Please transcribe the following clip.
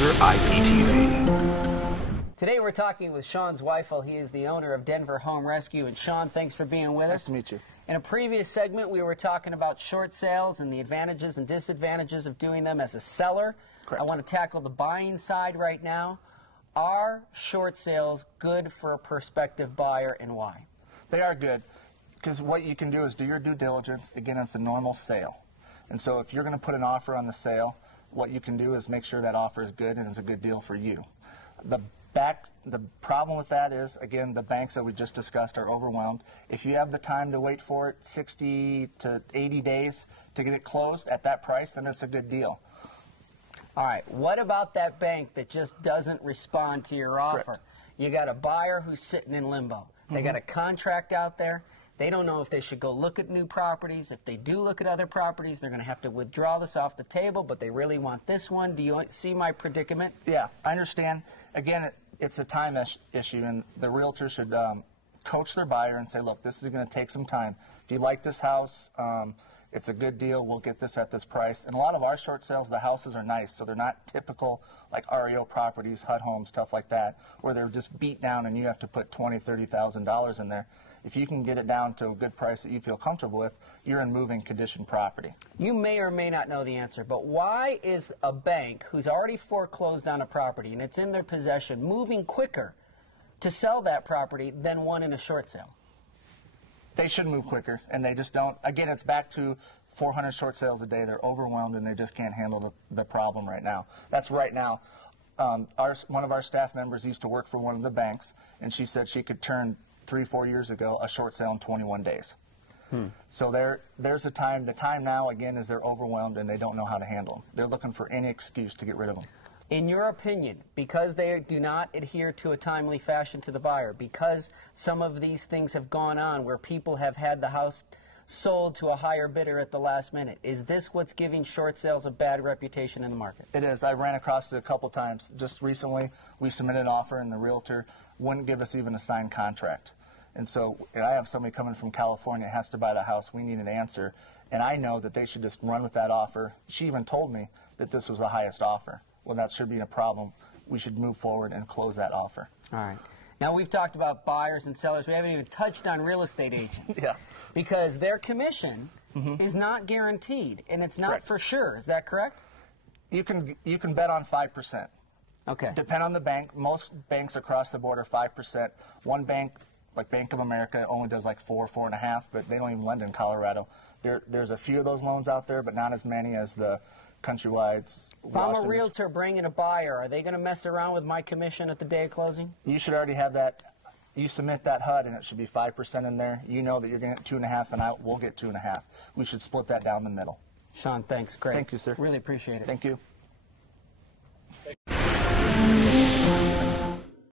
Walker IPTV. Today we're talking with Sean Zweifel. He is the owner of Denver Home Rescue. And Sean, thanks for being with us. Nice to meet you. In a previous segment, we were talking about short sales and the advantages and disadvantages of doing them as a seller. Correct. I want to tackle the buying side right now. Are short sales good for a prospective buyer, and why? They are good, because what you can do is do your due diligence. Again, it's a normal sale. And so if you're going to put an offer on the sale, what you can do is make sure that offer is good and is a good deal for you. The problem with that is, again, the banks that we just discussed are overwhelmed. If you have the time to wait for it 60 to 80 days to get it closed at that price, then it's a good deal. All right, what about that bank that just doesn't respond to your offer? Correct. You got a buyer who's sitting in limbo. They got a contract out there. They don't know if they should go look at new properties. If they do look at other properties, they're going to have to withdraw this off the table, but they really want this one. Do you see my predicament? Yeah, I understand. Again, it's a time issue, and the realtor should coach their buyer and say, look, this is going to take some time. If you like this house, it's a good deal. We'll get this at this price. And a lot of our short sales, the houses are nice, so they're not typical like REO properties, HUD homes, stuff like that, where they're just beat down and you have to put $20,000, $30,000 in there. If you can get it down to a good price that you feel comfortable with, you're in moving condition property. You may or may not know the answer, but why is a bank who's already foreclosed on a property and it's in their possession moving quicker to sell that property than one in a short sale? They should move quicker, and they just don't. Again, it's back to 400 short sales a day. They're overwhelmed, and they just can't handle the problem right now. That's right now. One of our staff members used to work for one of the banks, and she said she could turn 3-4 years ago a short sale in 21 days. So there's the time. The time now, again, is they're overwhelmed, and they don't know how to handle them. They're looking for any excuse to get rid of them. In your opinion, because they do not adhere to a timely fashion to the buyer, because some of these things have gone on where people have had the house sold to a higher bidder at the last minute, is this what's giving short sales a bad reputation in the market? It is. I ran across it a couple times. Just recently, we submitted an offer, and the realtor wouldn't give us even a signed contract. And so I have somebody coming from California, has to buy the house. We need an answer. And I know that they should just run with that offer. She even told me that this was the highest offer. Well, that should be a problem. We should move forward and close that offer. All right. Now, we've talked about buyers and sellers. We haven't even touched on real estate agents. Yeah. Because their commission is not guaranteed, and it's not Correct. for sure. Is that correct? You can bet on 5%. Okay. Depend on the bank. Most banks across the board are 5%. One bank, like Bank of America, only does like 4.5%, but they don't even lend in Colorado. There's a few of those loans out there, but not as many as the Countrywides. If I'm a realtor bringing a buyer, are they going to mess around with my commission at the day of closing? You should already have that. You submit that HUD, and it should be 5% in there. You know that you're going to get 2.5%, and we'll get 2.5%. We should split that down the middle. Sean, thanks. Great. Thank you, sir. Really appreciate it. Thank you.